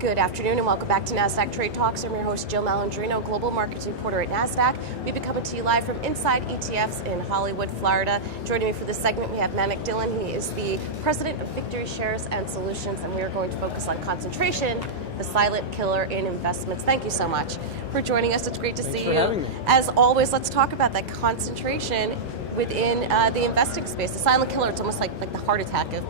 Good afternoon and welcome back to Nasdaq Trade Talks. I'm your host, Jill Malandrino, Global Markets Reporter at Nasdaq. We've been coming to you live from Inside ETFs in Hollywood, Florida. Joining me for this segment, we have Nasdaq Dillon. He is the president of Victory Shares and Solutions, and we are going to focus on concentration, the silent killer in investments. Thank you so much for joining us. It's great to see you. Thanks for having me. As always, let's talk about that concentration within the investing space. The silent killer, it's almost like the heart attack of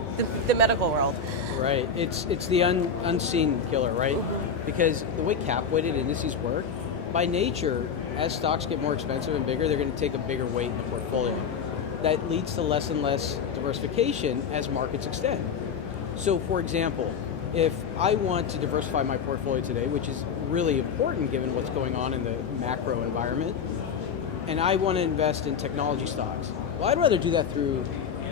the medical world. Right, it's the unseen killer, right? Because the way cap-weighted indices work, by nature, as stocks get more expensive and bigger, they're going to take a bigger weight in the portfolio. That leads to less and less diversification as markets extend. So, for example, if I want to diversify my portfolio today, which is really important given what's going on in the macro environment, and I want to invest in technology stocks, well, I'd rather do that through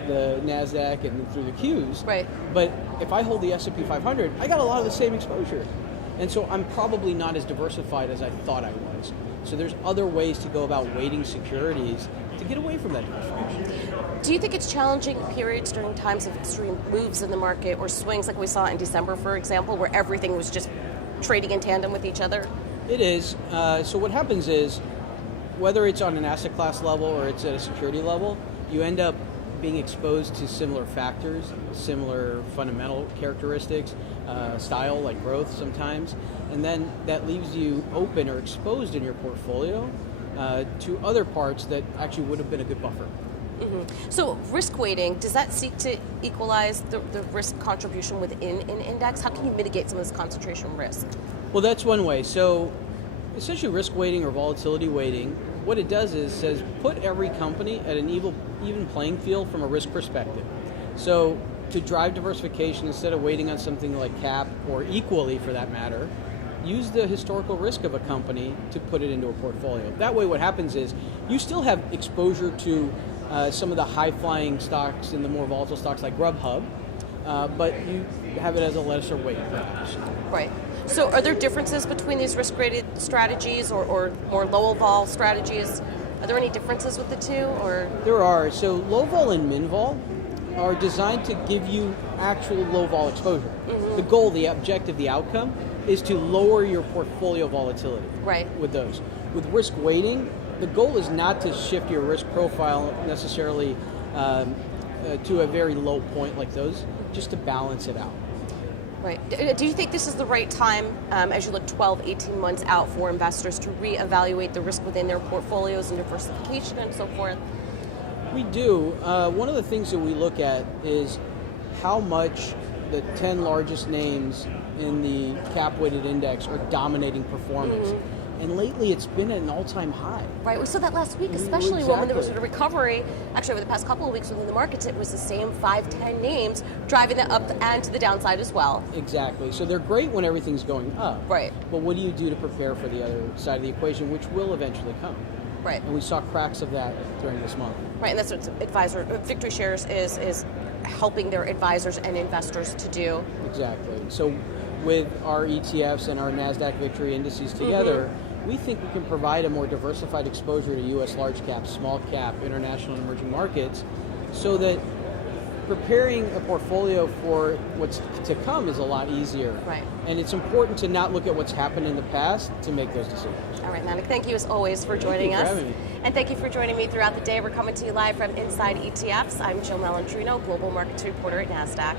the Nasdaq and through the Qs. Right. But if I hold the S&P 500, I got a lot of the same exposure. And so I'm probably not as diversified as I thought I was. So there's other ways to go about weighting securities to get away from that diversification. Do you think it's challenging periods during times of extreme moves in the market or swings like we saw in December, for example, where everything was just trading in tandem with each other? It is. So what happens is, whether it's on an asset class level or it's at a security level, you end up being exposed to similar factors, similar fundamental characteristics, style like growth sometimes, and then that leaves you open or exposed in your portfolio to other parts that actually would have been a good buffer. Mm-hmm. So risk weighting, does that seek to equalize the risk contribution within an index? How can you mitigate some of this concentration risk? Well, that's one way. So essentially risk weighting or volatility weighting, what it does is says put every company at an even playing field from a risk perspective. So to drive diversification, instead of waiting on something like cap or equally for that matter, use the historical risk of a company to put it into a portfolio. That way what happens is you still have exposure to some of the high-flying stocks and the more volatile stocks like Grubhub, but you have it as a lesser weight perhaps. Right. So are there differences between these risk-rated strategies or more low-vol strategies? Are there any differences with the two? Or There are. So low-vol and min-vol are designed to give you actual low-vol exposure. Mm-hmm. The goal, the objective, the outcome is to lower your portfolio volatility. Right. With those. With risk weighting, the goal is not to shift your risk profile necessarily to a very low point like those, just to balance it out. Right. Do you think this is the right time, as you look 12, 18 months out, for investors to reevaluate the risk within their portfolios and diversification and so forth? We do. One of the things that we look at is how much the 10 largest names in the cap-weighted index are dominating performance. Mm-hmm. And lately it's been at an all-time high. Right, we saw that last week, especially exactly. when there was a recovery. Actually, over the past couple of weeks within the markets, it was the same 5-10 names driving it up and to the downside as well. Exactly. So they're great when everything's going up. Right. But what do you do to prepare for the other side of the equation, which will eventually come? Right. And we saw cracks of that during this month. Right, and that's what Victory Shares is helping their advisors and investors to do. Exactly. So with our ETFs and our Nasdaq Victory indices together, we think we can provide a more diversified exposure to U.S. large cap, small cap, international and emerging markets, so that preparing a portfolio for what's to come is a lot easier. Right. And it's important to not look at what's happened in the past to make those decisions. All right, Nasdaq, thank you as always for joining us. Thank you for having me. And thank you for joining me throughout the day. We're coming to you live from Inside ETFs. I'm Jill Malandrino, Global Markets Reporter at Nasdaq.